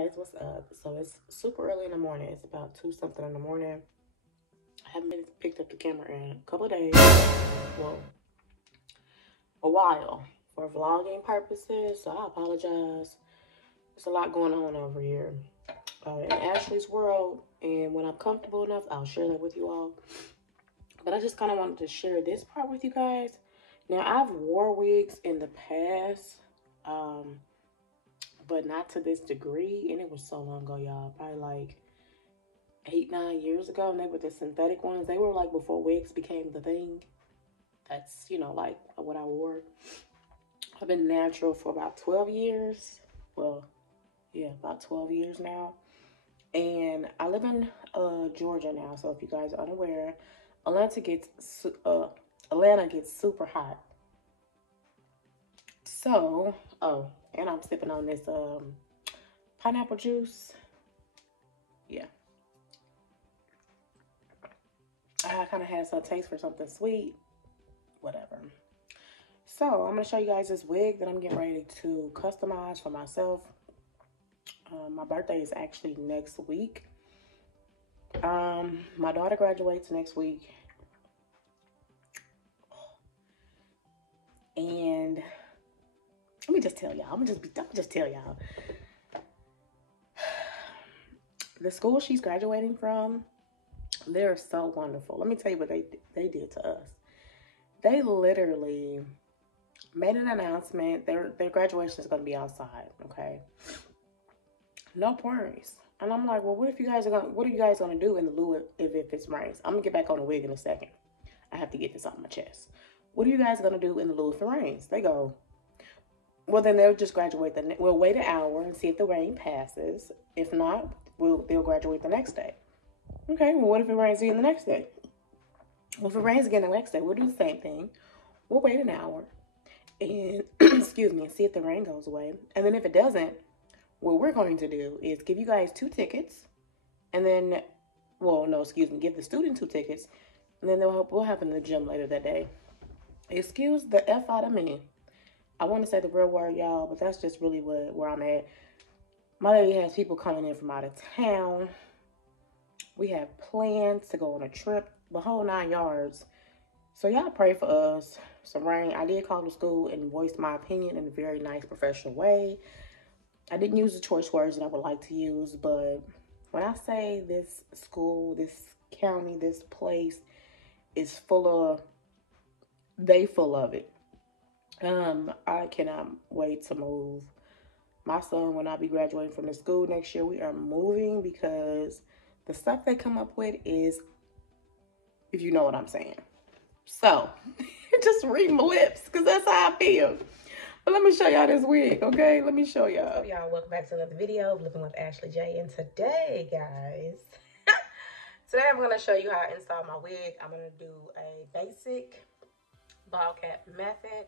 guys, what's up? So it's super early in the morning. It's about 2 something in the morning. I haven't picked up the camera in a couple of days. Well, a while for vlogging purposes. So I apologize. There's a lot going on over here in Ashley's world. And when I'm comfortable enough, I'll share that with you all. But I just kind of wanted to share this part with you guys. Now, I've wore wigs in the past. But not to this degree, and it was so long ago, y'all. Probably like 8-9 years ago, and they were the synthetic ones. They were like before wigs became the thing. That's, you know, like what I wore. I've been natural for about 12 years. Well, yeah, about 12 years now. And I live in Georgia now, so if you guys are unaware, Atlanta gets super hot. So, and I'm sipping on this pineapple juice. Yeah. I kind of had some taste for something sweet. Whatever. So, I'm going to show you guys this wig that I'm getting ready to customize for myself. My birthday is actually next week. My daughter graduates next week. And let me just tell y'all. I'm gonna just tell y'all. The school she's graduating from, they're so wonderful. Let me tell you what they did to us. They literally made an announcement. Their graduation is gonna be outside. Okay. No worries. And I'm like, well, what are you guys gonna do in the lieu if it rains? I'm gonna get back on the wig in a second. I have to get this off my chest. What are you guys gonna do in the lieu if it rains? They go, well, then they'll just graduate. We'll wait an hour and see if the rain passes. If not, they'll graduate the next day. Okay, well, what if it rains again the next day? Well, if it rains again the next day, we'll do the same thing. We'll wait an hour and, excuse me, and see if the rain goes away. And then if it doesn't, what we're going to do is give you guys 2 tickets. And then, well, no, excuse me, give the student 2 tickets. And then we'll have in the gym later that day. Excuse the F out of me. I want to say the real word, y'all, but that's just really where I'm at. My lady has people coming in from out of town. We have plans to go on a trip, the whole 9 yards. So y'all pray for us. Some rain. I did call the school and voice my opinion in a very nice, professional way. I didn't use the choice words that I would like to use, but when I say this school, this county, this place is full of it. I cannot wait to move. My son will not be graduating from the school next year. We are moving because the stuff they come up with is, if you know what I'm saying. So, just read my lips because that's how I feel. But let me show y'all this wig, okay? Let me show y'all. Y'all, welcome back to another video of Living with Ashley J. And today, guys, today I'm going to show you how I install my wig. I'm going to do a basic ball cap method.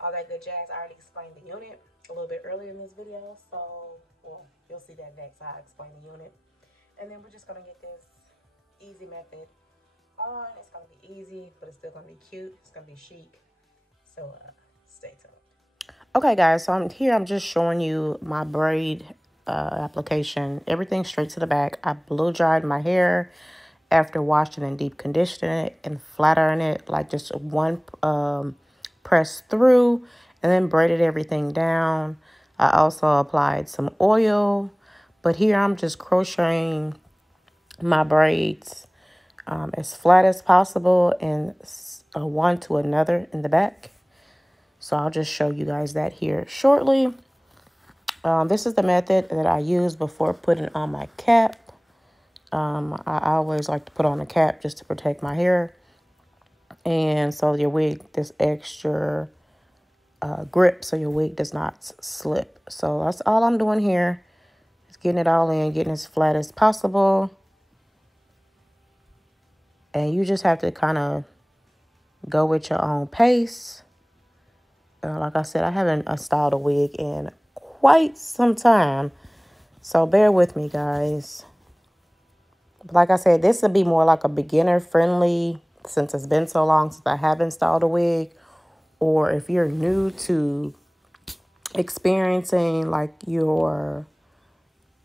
All that good jazz. I already explained the unit a little bit earlier in this video, so well, you'll see that next how I explain the unit. And then we're just gonna get this easy method on. It's gonna be easy, but it's still gonna be cute. It's gonna be chic. So stay tuned. Okay, guys, so I'm just showing you my braid application. Everything straight to the back. I blow dried my hair after washing and deep conditioning it and flat ironing it, like just one press through, and then braided everything down. I also applied some oil, but here I'm just crocheting my braids as flat as possible and one to another in the back. So I'll just show you guys that here shortly. This is the method that I use before putting on my cap. I always like to put on a cap just to protect my hair. And so your wig, this extra grip so your wig does not slip. So that's all I'm doing here. Just getting it all in, getting as flat as possible. And you just have to kind of go with your own pace. Like I said, I haven't styled a wig in quite some time. So bear with me, guys. Like I said, this would be more like a beginner friendly since it's been so long since I have installed a wig. Or if you're new to experiencing like your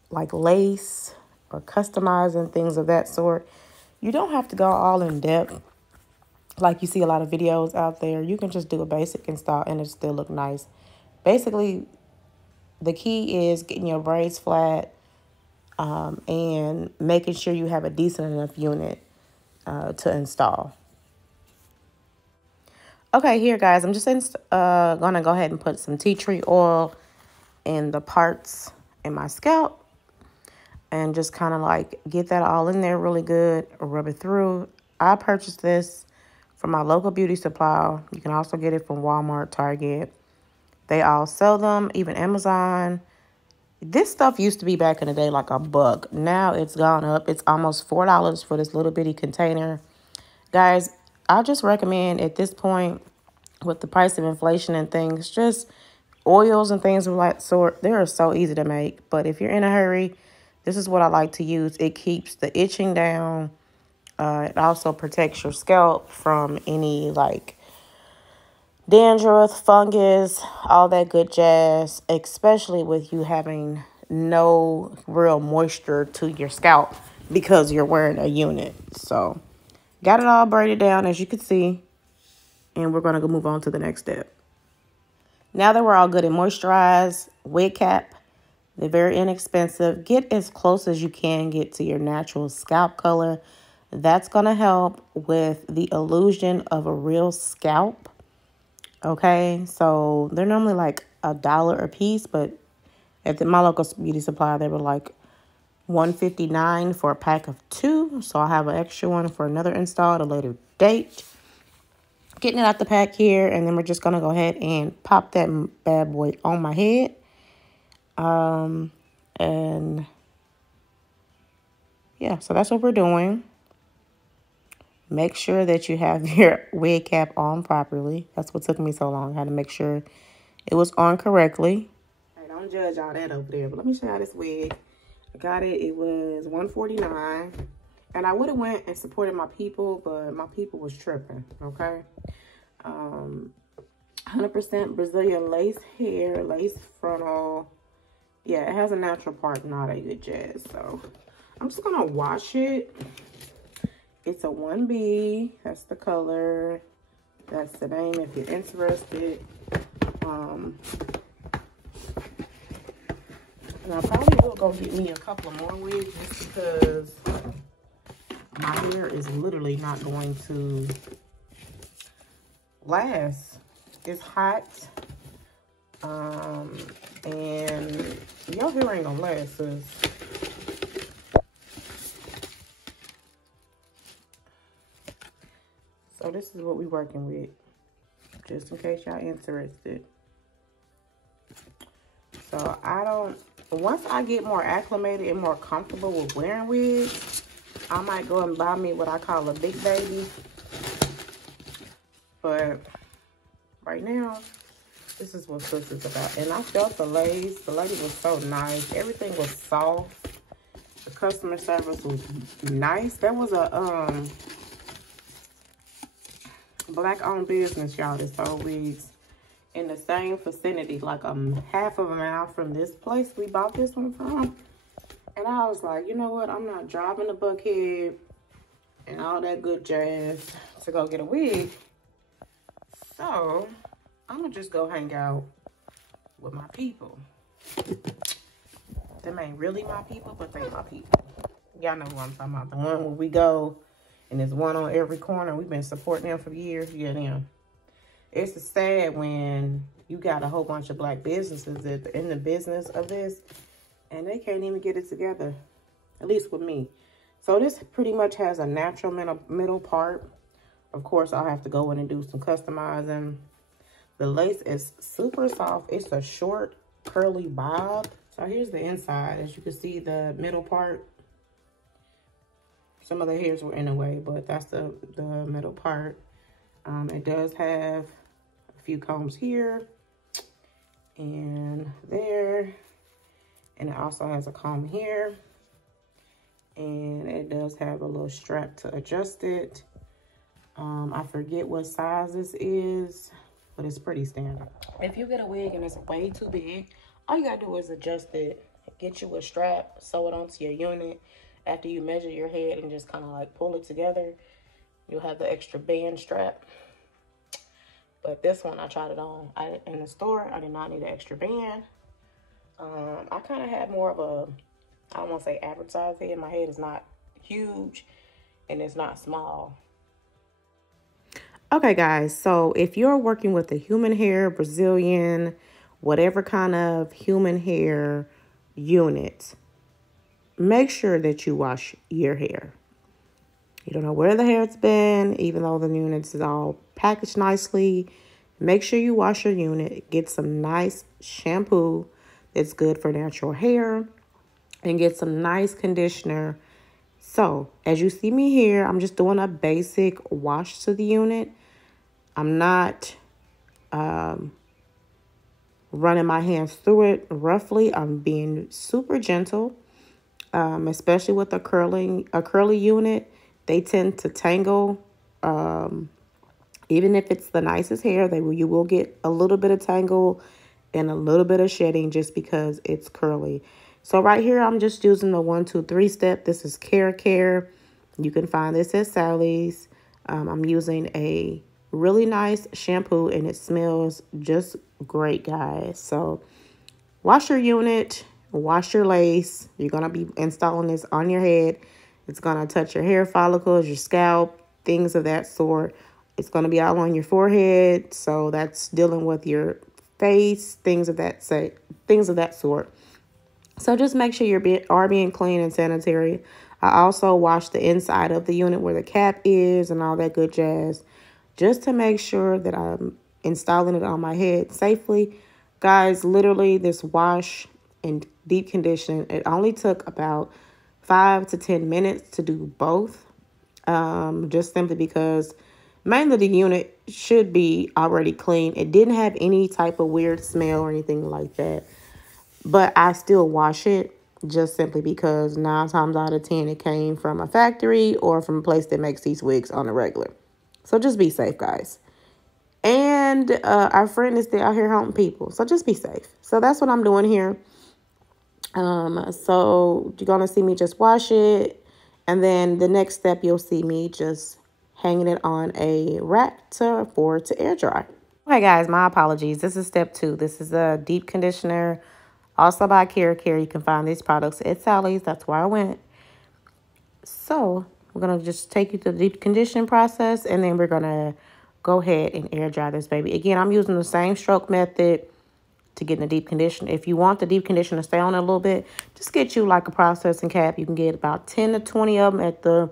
like lace or customizing things of that sort, you don't have to go all in depth like you see a lot of videos out there. You can just do a basic install and it still look nice. Basically, the key is getting your braids flat and making sure you have a decent enough unit to install. Okay, here guys, I'm just gonna go ahead and put some tea tree oil in the parts in my scalp and just kind of like get that all in there really good, rub it through. I purchased this from my local beauty supply. You can also get it from Walmart, Target. They all sell them, even Amazon. This stuff used to be back in the day like $1. Now it's gone up. It's almost $4 for this little bitty container. Guys, I just recommend at this point, with the price of inflation and things, just oils and things of that sort, they are so easy to make. But if you're in a hurry, this is what I like to use. It keeps the itching down. It also protects your scalp from any like dandruff, fungus, all that good jazz, especially with you having no real moisture to your scalp because you're wearing a unit. So got it all braided down, as you can see, and we're going to go move on to the next step. Now that we're all good and moisturized, wig cap, they're very inexpensive. Get as close as you can get to your natural scalp color. That's going to help with the illusion of a real scalp. Okay, so they're normally like $1 a piece, but at my local beauty supply, they were like $1.59 for a pack of 2. So I'll have an extra one for another install at a later date. Getting it out the pack here, and then we're just going to go ahead and pop that bad boy on my head. And yeah, so that's what we're doing. Make sure that you have your wig cap on properly. That's what took me so long. I had to make sure it was on correctly. Hey, don't judge all that over there, but let me show you this wig. I got it. It was $149. And I would have went and supported my people, but my people was tripping, okay? 100% Brazilian lace hair, lace frontal. Yeah, it has a natural part and all that good jazz. So I'm just going to wash it. It's a 1B. That's the color. That's the name if you're interested. And I probably will go get me a couple of more wigs just because my hair is literally not going to last. It's hot. And your hair ain't gonna last, sis. So this is what we're working with, just in case y'all interested. So once I get more acclimated and more comfortable with wearing wigs, I might go and buy me what I call a big baby. But right now, this is what this is about. And I felt the lace. The lady was so nice. Everything was soft. The customer service was nice. There was a Black-owned business, y'all, that sold wigs in the same vicinity, like half of a mile from this place we bought this one from. And I was like, you know what? I'm not driving to Buckhead and all that good jazz to go get a wig. So I'm gonna just go hang out with my people. Them ain't really my people, but they my people. Y'all know who I'm talking about. The one where we go and there's one on every corner. We've been supporting them for years. Yeah, them. It's sad when you got a whole bunch of Black businesses that are in the business of this and they can't even get it together, at least with me. So this pretty much has a natural middle part. Of course, I'll have to go in and do some customizing. The lace is super soft. It's a short, curly bob. So here's the inside. As you can see, the middle part. Some of the hairs were in the way, but that's the middle part. It does have a few combs here and there. And it also has a comb here. And it does have a little strap to adjust it. I forget what size this is. but it's pretty standard. If you get a wig and it's way too big, all you gotta do is adjust it. Get you a strap, sew it onto your unit. After you measure your head and just kind of like pull it together, you'll have the extra band strap. But this one, I tried it on in the store. I did not need an extra band. I kind of had more of a, I don't want to say average size head. My head is not huge and it's not small. Okay, guys, so if you're working with a human hair, Brazilian, whatever kind of human hair unit, make sure that you wash your hair. You don't know where the hair's been, even though the units is all packaged nicely. Make sure you wash your unit. Get some nice shampoo that's good for natural hair, and get some nice conditioner. So, as you see me here, I'm just doing a basic wash to the unit. I'm not running my hands through it roughly. I'm being super gentle, especially with a curly unit. They tend to tangle. Even if it's the nicest hair, you will get a little bit of tangle and a little bit of shedding just because it's curly. So right here, I'm just using the 1, 2, 3 step. This is Care. You can find this at Sally's. I'm using a really nice shampoo and it smells just great, guys. So wash your unit, wash your lace. You're going to be installing this on your head. It's going to touch your hair follicles, your scalp, things of that sort. It's going to be all on your forehead. So that's dealing with your face, things of that sort. So just make sure you're being clean and sanitary. I also wash the inside of the unit where the cap is and all that good jazz, just to make sure that I'm installing it on my head safely. Guys, literally this wash and deep condition, it only took about 5 to 10 minutes to do both. Just simply because mainly the unit should be already clean. It didn't have any type of weird smell or anything like that. But I still wash it just simply because 9 times out of 10 it came from a factory or from a place that makes these wigs on the regular. So just be safe, guys. And our friend is still out here helping people. So just be safe. So that's what I'm doing here. So you're going to see me just wash it. And then the next step, you'll see me just hanging it on a rack for it to air dry. Okay, guys, my apologies. This is step 2. This is a deep conditioner, also by Care. You can find these products at Sally's. That's where I went. So we're going to just take you through the deep conditioning process, and then we're going to go ahead and air dry this baby. Again, I'm using the same stroke method to get in the deep condition. If you want the deep condition to stay on it a little bit, just get you like a processing cap. You can get about 10 to 20 of them at the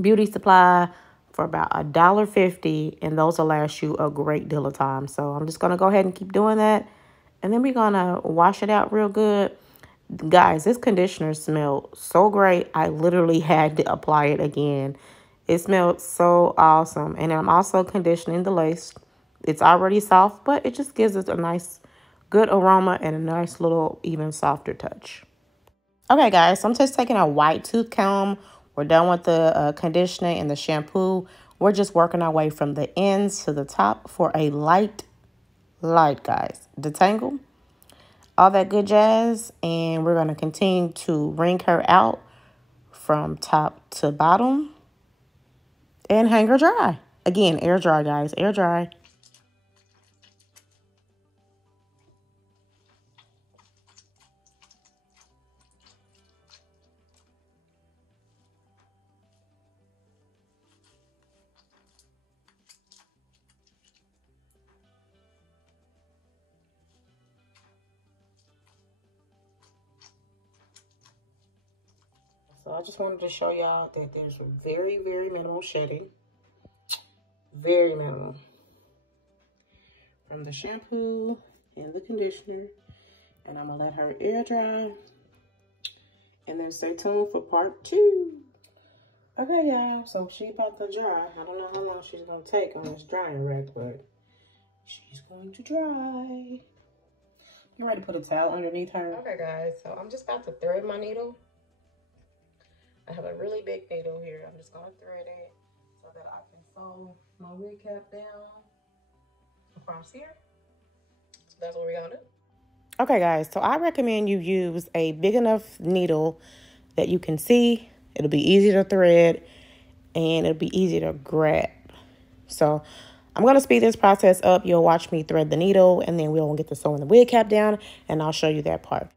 beauty supply for about $1.50, and those will last you a great deal of time. So I'm just going to go ahead and keep doing that, and then we're going to wash it out real good. Guys, this conditioner smelled so great. I literally had to apply it again. It smelled so awesome. And I'm also conditioning the lace. It's already soft, but it just gives it a nice, good aroma and a nice little even softer touch. Okay, guys, so I'm just taking a white tooth comb. We're done with the conditioning and the shampoo. We're just working our way from the ends to the top for a light, guys, detangle. All that good jazz, and we're going to continue to wring her out from top to bottom and hang her dry. Again, air dry, guys, air dry. So I just wanted to show y'all that there's very, very minimal shedding. Very minimal. From the shampoo and the conditioner. And I'm going to let her air dry. And then stay tuned for part 2. Okay, y'all. So she about to dry. I don't know how long she's going to take on this drying rack, but she's going to dry. You ready to put a towel underneath her? Okay, guys. So I'm just about to thread my needle. I have a really big needle here. I'm just going to thread it so that I can sew my wig cap down. across here. So that's what we're gonna do. Okay, guys, so I recommend you use a big enough needle that you can see. It'll be easy to thread and it'll be easy to grab. So I'm going to speed this process up. You'll watch me thread the needle and then we'll get the sewing the wig cap down and I'll show you that part.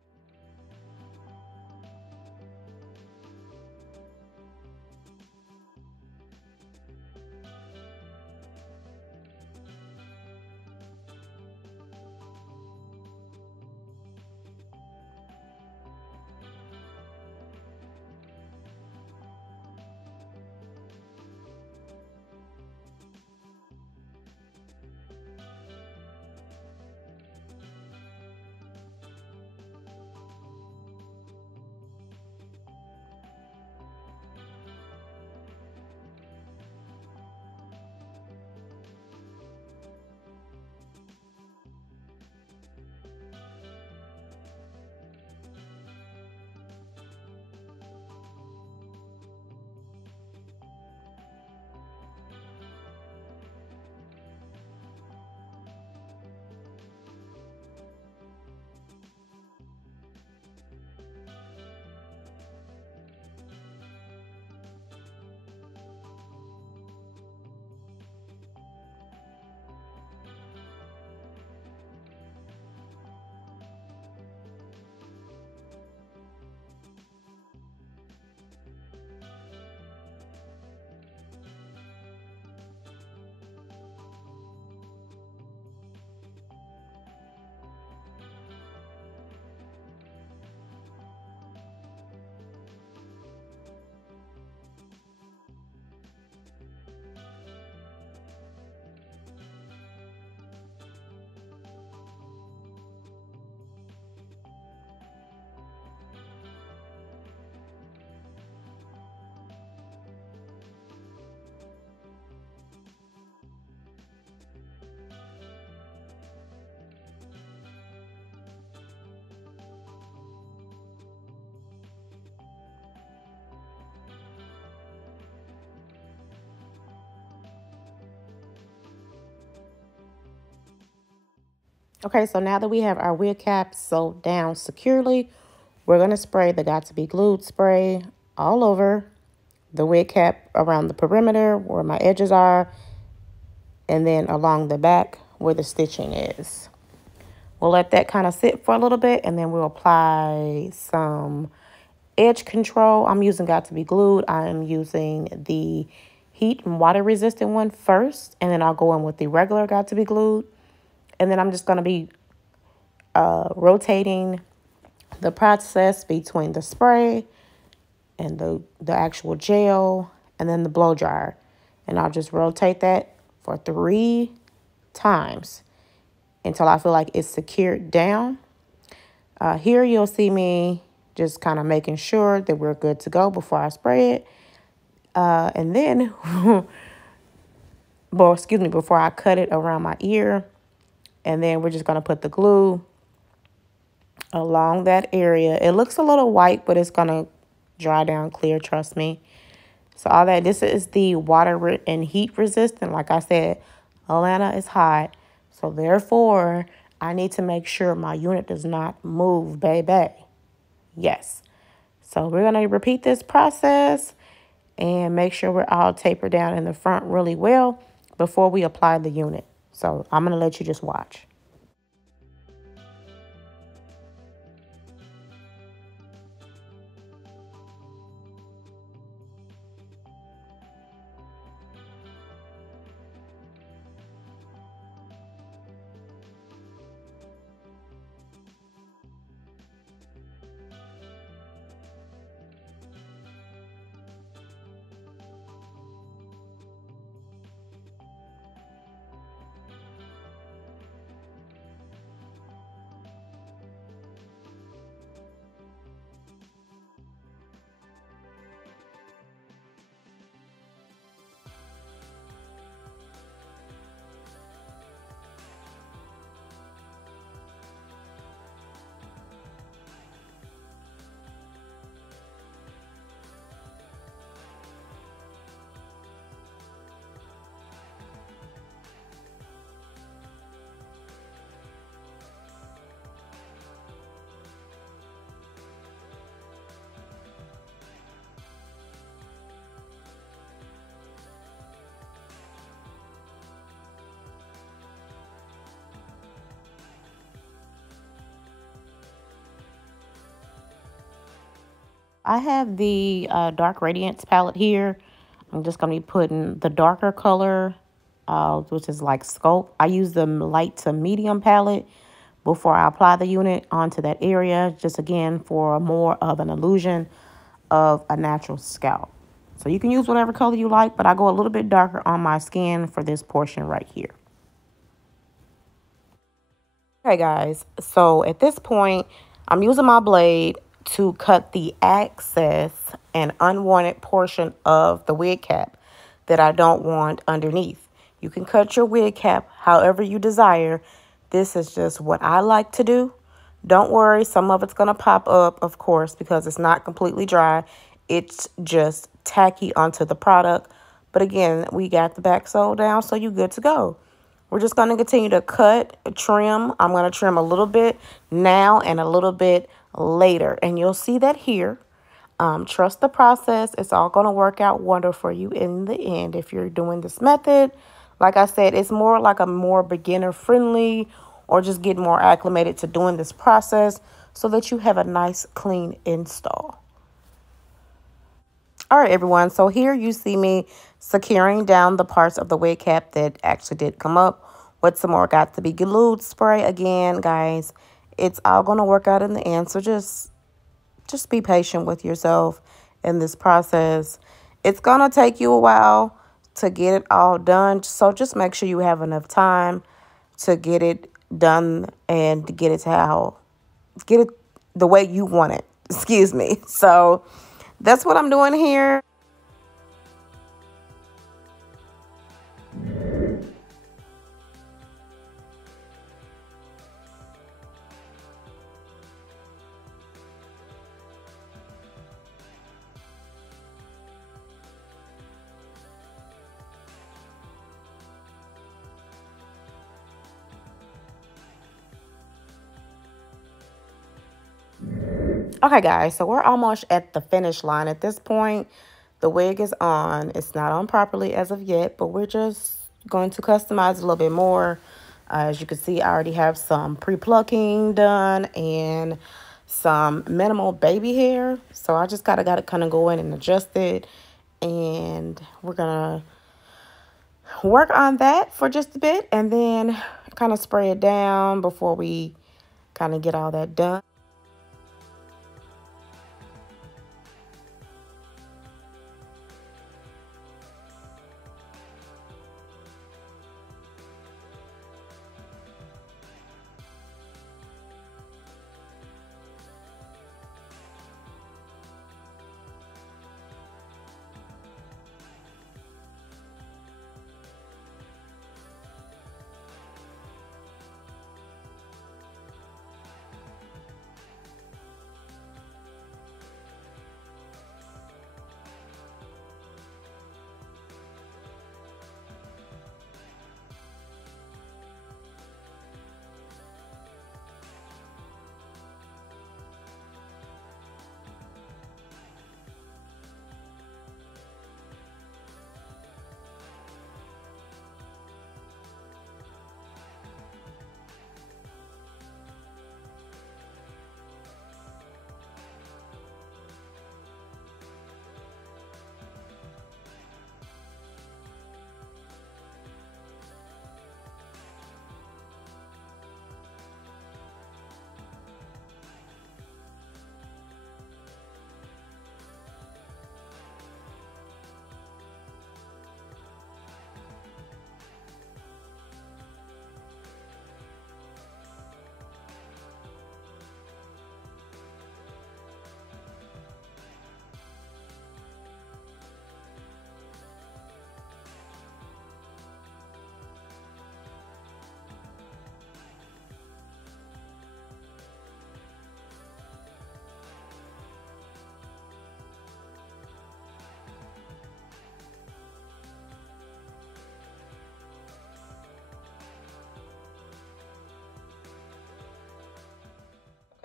Okay, so now that we have our wig cap sewed down securely, we're going to spray the Got to Be Glued spray all over the wig cap around the perimeter where my edges are, and then along the back where the stitching is. We'll let that kind of sit for a little bit, and then we'll apply some edge control. I'm using Got to Be Glued. I'm using the heat and water resistant one first, and then I'll go in with the regular Got to Be Glued. And then I'm just going to be rotating the process between the spray and the actual gel and then the blow dryer. And I'll just rotate that for 3 times until I feel like it's secured down. Here you'll see me just kind of making sure that we're good to go before I spray it. And then, well, excuse me, before I cut it around my ear. And then we're just going to put the glue along that area. It looks a little white, but it's going to dry down clear, trust me. So all that, this is the water and heat resistant. Like I said, Atlanta is hot. So therefore, I need to make sure my unit does not move, baby. Yes. So we're going to repeat this process and make sure we're all tapered down in the front really well before we apply the unit. So I'm going to let you just watch. I have the Dark Radiance palette here. I'm just going to be putting the darker color, which is like Sculpt. I use the light to medium palette before I apply the unit onto that area, just again for more of an illusion of a natural scalp. So you can use whatever color you like, but I go a little bit darker on my skin for this portion right here. Okay, guys, so at this point, I'm using my blade to cut the excess and unwanted portion of the wig cap that I don't want underneath. You can cut your wig cap however you desire. This is just what I like to do. Don't worry, some of it's going to pop up, of course, because it's not completely dry. It's just tacky onto the product. But again, we got the back sew down, so you're good to go. We're just going to continue to cut, trim. I'm going to trim a little bit now and a little bit later. And you'll see that here. Trust the process. It's all going to work out wonderful for you in the end if you're doing this method. Like I said, it's more like a more beginner friendly or just get more acclimated to doing this process so that you have a nice clean install. All right, everyone. So here you see me securing down the parts of the wig cap that actually did come up with some more got to be glued spray. Again, guys, it's all going to work out in the end. So just be patient with yourself in this process. It's going to take you a while to get it all done. So just make sure you have enough time to get it done and get it the way you want it. Excuse me. So that's what I'm doing here. Okay, guys, so we're almost at the finish line at this point. The wig is on. It's not on properly as of yet, but we're just going to customize it a little bit more. As you can see, I already have some pre-plucking done and some minimal baby hair. So I just gotta kind of go in and adjust it. And we're going to work on that for just a bit and then kind of spray it down before we kind of get all that done.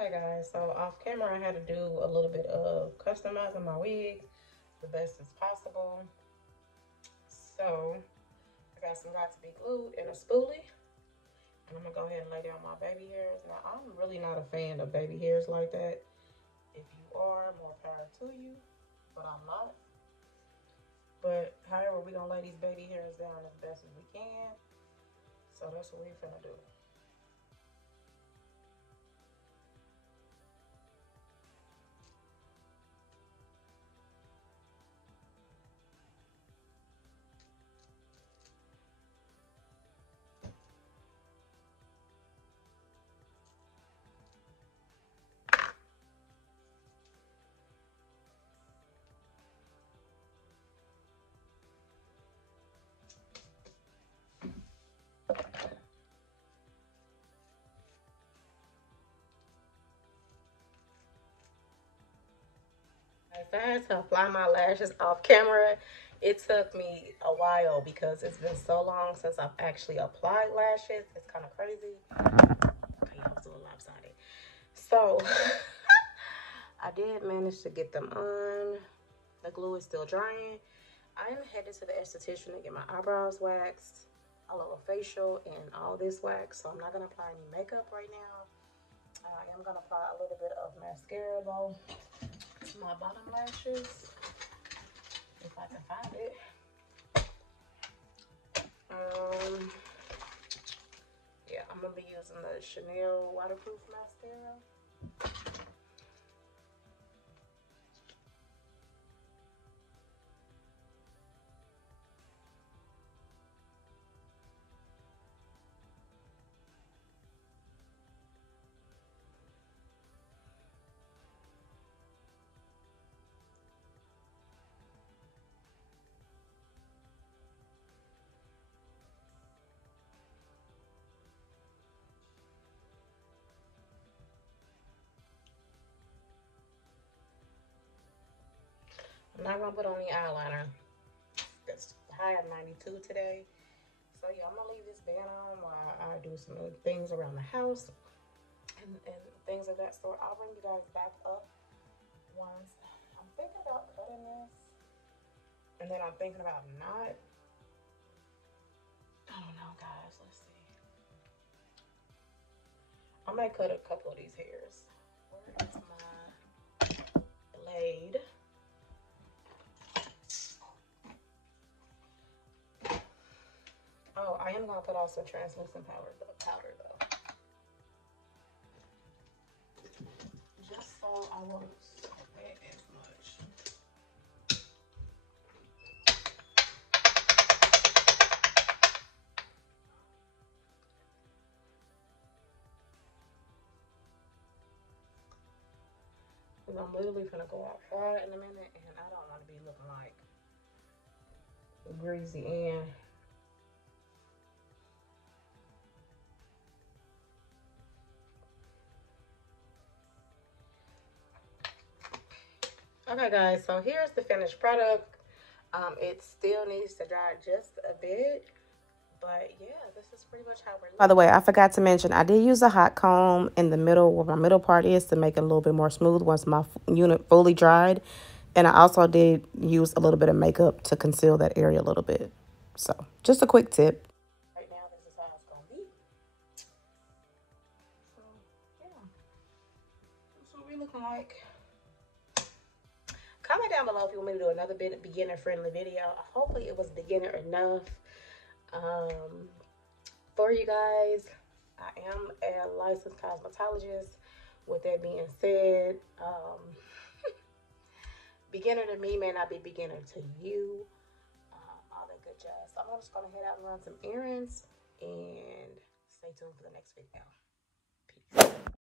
Okay, guys, so off camera I had to do a little bit of customizing my wigs the best as possible. So I got some got to be glued and a spoolie, and I'm gonna go ahead and lay down my baby hairs. Now I'm really not a fan of baby hairs like that. If you are, more power to you, but I'm not. But however, we're gonna lay these baby hairs down as best as we can. So that's what we're gonna do. I had to apply my lashes off camera. It took me a while because it's been so long since I've actually applied lashes. It's kind of crazy. Okay, I was a little lopsided. So I did manage to get them on. The glue is still drying. I am headed to the esthetician to get my eyebrows waxed, a little facial, and all this wax. So I'm not gonna apply any makeup right now. I am gonna apply a little bit of mascara though to my bottom lashes, if I can find it. Yeah, I'm gonna be using the Chanel waterproof mascara. I'm not gonna put on the eyeliner. It's high at 92 today. So yeah, I'm gonna leave this band on while I do some things around the house and things of that sort. I'll bring you guys back up once. I'm thinking about cutting this, and then I'm thinking about not. I don't know, guys. Let's see. I might cut a couple of these hairs. Where is my blade? Oh, I am gonna put on some translucent powder though. Just so I won't sweat as much. Because I'm literally gonna go outside in a minute and I don't want to be looking like greasy and okay guys, so here's the finished product. It still needs to dry just a bit, but yeah, this is pretty much how we're looking. By the way, I forgot to mention, I did use a hot comb in the middle where my middle part is to make it a little bit more smooth once my unit fully dried. And I also did use a little bit of makeup to conceal that area a little bit. So just a quick tip. Right now, this is how it's going to be. So yeah, that's what we're looking like. Comment down below if you want me to do another beginner friendly video. Hopefully it was beginner enough for you guys. I am a licensed cosmetologist. With that being said, beginner to me may not be beginner to you. All that good jazz. So I'm just gonna head out and run some errands and stay tuned for the next video. Peace.